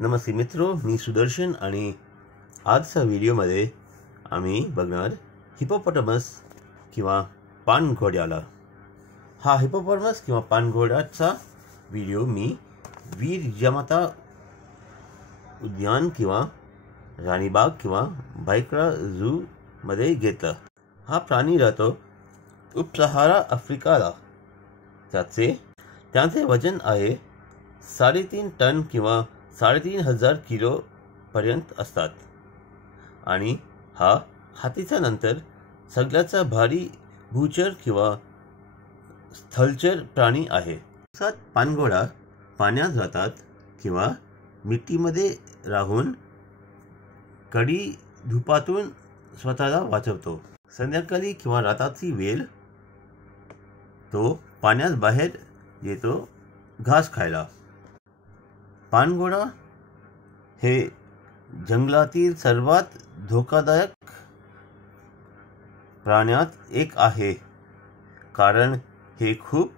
नमस्ते मित्रो, मी सुदर्शन आणि आजच्या व्हिडिओमध्ये आम्ही बघणार हिपोपोटामस किंवा पाणघोड्याला। हा हिपोपोटामस किंवा पाणघोड्याचा व्हिडिओ मी वीर जिजामाता उद्यान किंवा राणीबाग किंवा भायखळा झू मध्ये घेतला। हा प्राणी राहतो उपसहारा आफ्रिकाला। त्याचे वजन आहे 3.5 टन किंवा 3,500 किलो पर्यंत असतात आणि हा हातीच्या नंतर सगळ्याचा भारी भूचर किंवा स्थलचर प्राणी आहे। पाणघोडा पाण्यात राहतात किंवा मिट्टीमध्ये राहून कडी धुपातून स्वतःला वाचवतो। संध्याकाळी किंवा रात्रीची वेळ तो पाण्यात बाहेर येतो घास खायला। पाणघोडा हे जंगलातील सर्वात धोकादायक प्राण्यात एक आहे, कारण हे खूप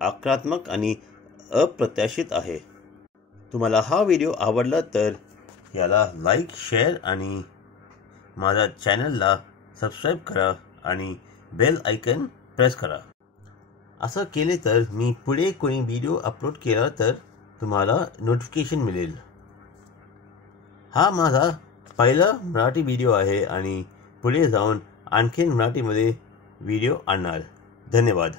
आक्रमक आणि अप्रत्याशित आहे। तुम्हाला हा व्हिडिओ आवडला तर याला लाईक, शेअर आणि माझ्या चॅनलला सबस्क्राईब करा आणि बेल आयकॉन प्रेस करा। असं केले तर मी पुढे कोणी व्हिडिओ अपलोड केला तर तुम्हाला नोटिफिकेशन मिळेल। हा माझा पहिला मराठी व्हिडिओ आहे आणि पुढे जाऊन आणखीन मराठीमध्ये व्हिडिओ आणणार। धन्यवाद।